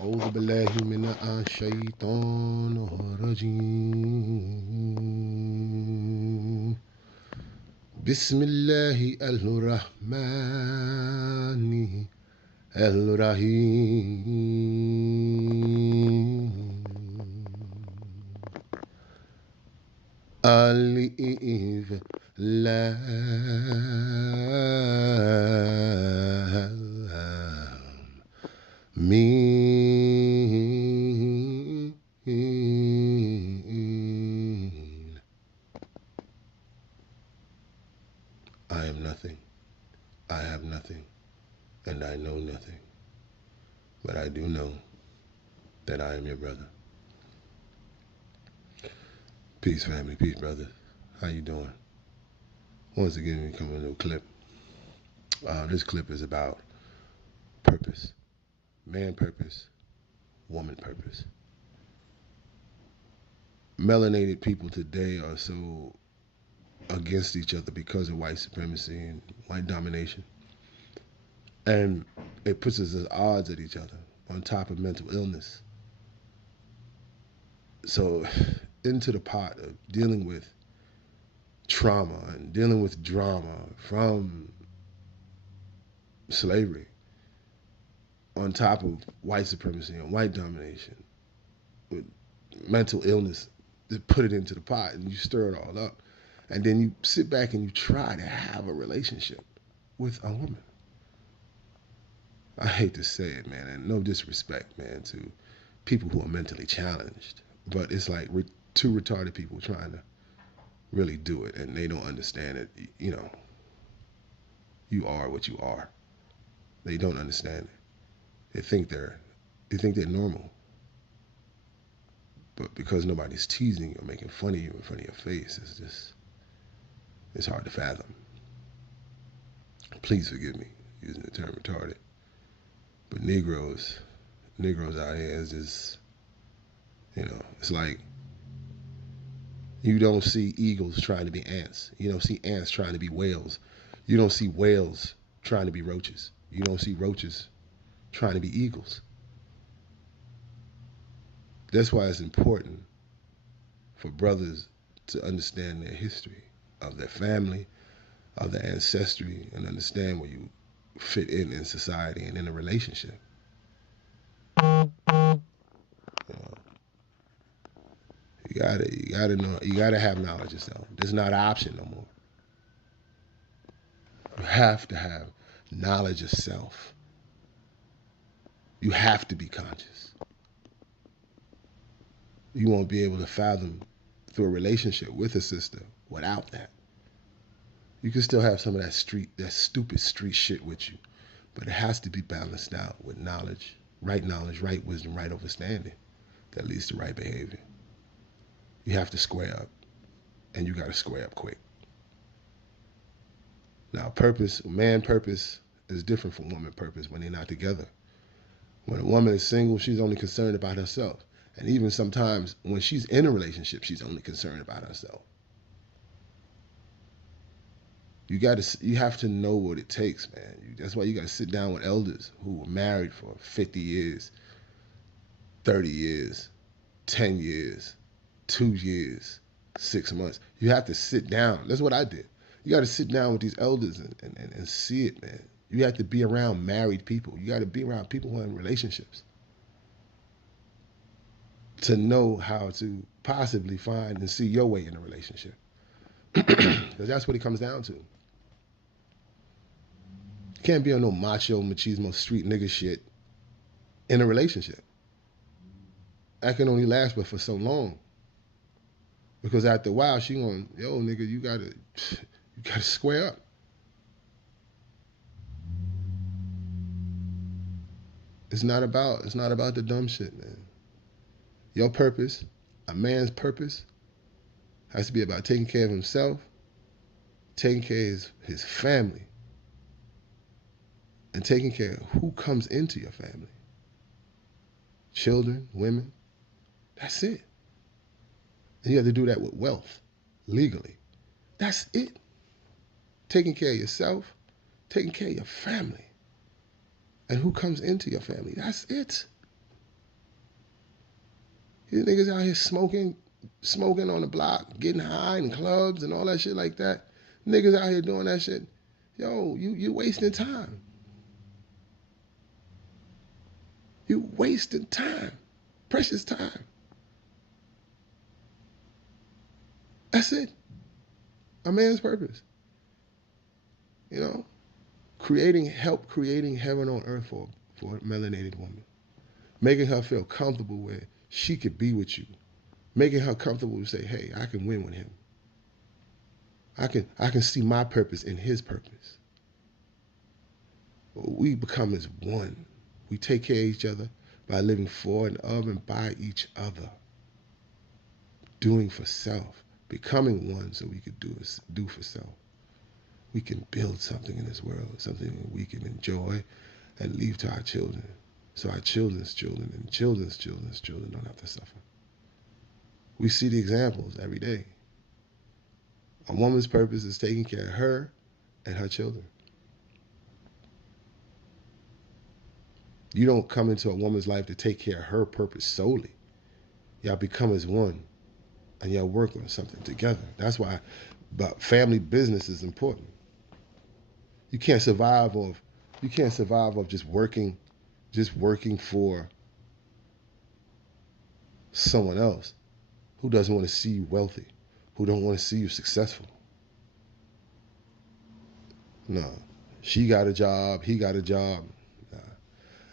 أعوذ بالله من الشيطان الرجيم بسم الله الرحمن الرحيم ألف لام مين. I am nothing. I have nothing. And I know nothing. But I do know that I am your brother. Peace, family. Peace, brother. How you doing? Once again, we come with a new clip. This clip is about purpose. Man purpose, woman purpose. Melanated people today are so against each other because of white supremacy and white domination. And it puts us at odds at each other on top of mental illness. So, into the pot of dealing with trauma and dealing with drama from slavery, on top of white supremacy and white domination, with mental illness, to put it into the pot and you stir it all up. And then you sit back and you try to have a relationship with a woman. I hate to say it, man, and no disrespect, man, to people who are mentally challenged, but it's like two retarded people trying to really do it, and they don't understand it. You know, you are what you are. They don't understand it. They think they're normal, but because nobody's teasing you or making fun of you in front of your face, it's hard to fathom. Please forgive me using the term retarded, but Negroes out here is just, it's like you don't see eagles trying to be ants. You don't see ants trying to be whales. You don't see whales trying to be roaches. You don't see roaches trying to be eagles. That's why it's important for brothers to understand their history of their family, of their ancestry, and understand where you fit in society and in a relationship. You know, you gotta have knowledge of yourself. There's not an option no more. You have to have knowledge of self. You have to be conscious. You won't be able to fathom through a relationship with a sister without that. You can still have some of that stupid street shit with you, but it has to be balanced out with knowledge, right wisdom, right understanding that leads to right behavior. You have to square up, and you got to square up quick. Now, man purpose is different from woman purpose when they're not together. When a woman is single, she's only concerned about herself. And even sometimes when she's in a relationship, she's only concerned about herself. You have to know what it takes, man. That's why you got to sit down with elders who were married for 50 years, 30 years, 10 years, 2 years, 6 months. You have to sit down. That's what I did. You got to sit down with these elders and see it, man. You have to be around married people. You got to be around people who are in relationships to know how to possibly find and see your way in a relationship. Because that's what it comes down to. You can't be on no macho, machismo, street nigga shit in a relationship. That can only last but for so long. Because after a while, she going, yo, nigga, you gotta square up. It's not about the dumb shit, man. Your purpose, a man's purpose, has to be about taking care of himself, taking care of his family, and taking care of who comes into your family. Children, women. That's it. And you have to do that with wealth, legally. That's it. Taking care of yourself, taking care of your family, and who comes into your family. That's it. These niggas out here smoking on the block, getting high in clubs and all that shit like that. Niggas out here doing that shit. Yo, you wasting time. You wasting time. Precious time. That's it. A man's purpose. You know? Help creating heaven on earth for a melanated woman. Making her feel comfortable where she could be with you. Making her comfortable to say, hey, I can win with him. I can see my purpose in his purpose. We become as one. We take care of each other by living for and of and by each other. Doing for self. Becoming one so we could do for self. We can build something in this world, something that we can enjoy and leave to our children. So our children's children and children's children's children don't have to suffer. We see the examples every day. A woman's purpose is taking care of her and her children. You don't come into a woman's life to take care of her purpose solely. Y'all become as one and y'all work on something together. That's why family business is important. You can't survive off just working for someone else who doesn't want to see you wealthy, who don't want to see you successful. No. She got a job, he got a job. Nah.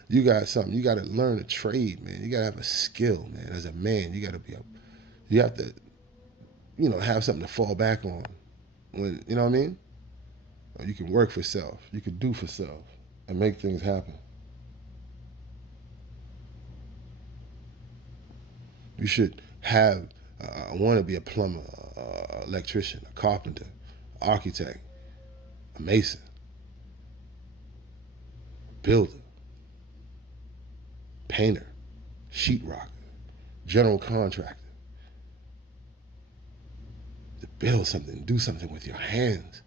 You got something. You got to learn a trade, man. You got to have a skill, man. As a man, you have to, have something to fall back on. When, you know what I mean? You can work for self. You can do for self and make things happen. You should have, I want to be a plumber, electrician, a carpenter, architect, a mason, builder, painter, sheetrocker, general contractor. To build something, do something with your hands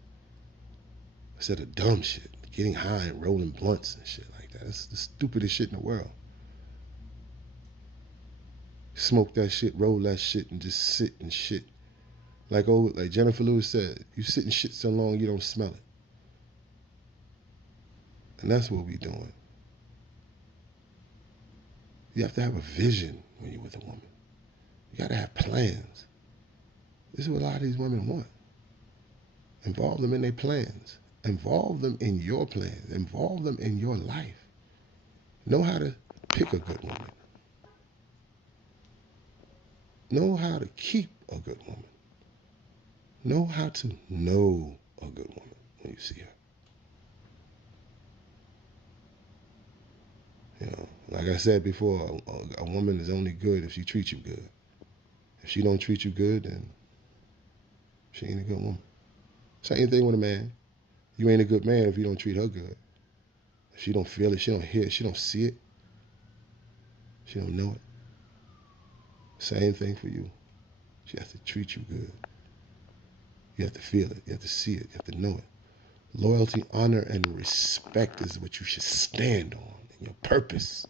instead of dumb shit, getting high and rolling blunts and shit like that. That's the stupidest shit in the world. Smoke that shit, roll that shit, and just sit and shit. Like Jennifer Lewis said, you sit and shit so long you don't smell it. And that's what we doing. You have to have a vision when you're with a woman. You got to have plans. This is what a lot of these women want. Involve them in their plans. Involve them in your plans. Involve them in your life. Know how to pick a good woman. Know how to keep a good woman. Know how to know a good woman when you see her. Like I said before, a woman is only good if she treats you good. If she don't treat you good, then she ain't a good woman. Same thing with a man. You ain't a good man if you don't treat her good. If she don't feel it, she don't hear it, she don't see it, she don't know it. Same thing for you. She has to treat you good. You have to feel it. You have to see it. You have to know it. Loyalty, honor, and respect is what you should stand on. And your purpose.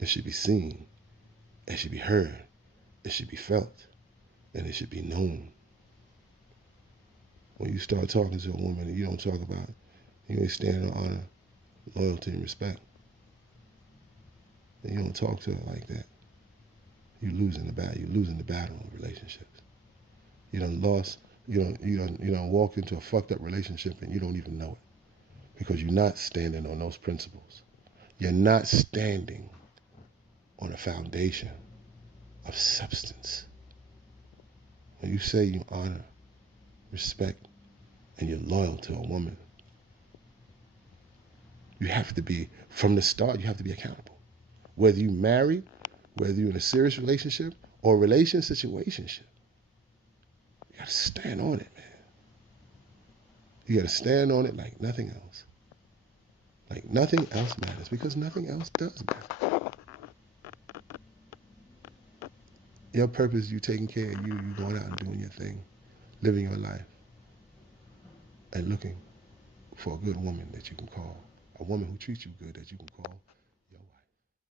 It should be seen. It should be heard. It should be felt. And it should be known. When you start talking to a woman and you don't talk about it, you ain't standing on honor, loyalty, and respect. And you don't talk to her like that. You're losing the battle. You're losing the battle in relationships. You done lost. You done walked into a fucked up relationship and you don't even know it because you're not standing on those principles. You're not standing on a foundation of substance. When you say you honor, respect, and you're loyal to a woman, you have to be, from the start, you have to be accountable. Whether you married, whether you're in a serious relationship or a situationship, you gotta stand on it, man. You gotta stand on it like nothing else. Like nothing else matters because nothing else does matter. Your purpose, you taking care of you going out and doing your thing, living your life, and looking for a good woman that you can call, a woman who treats you good that you can call Your wife.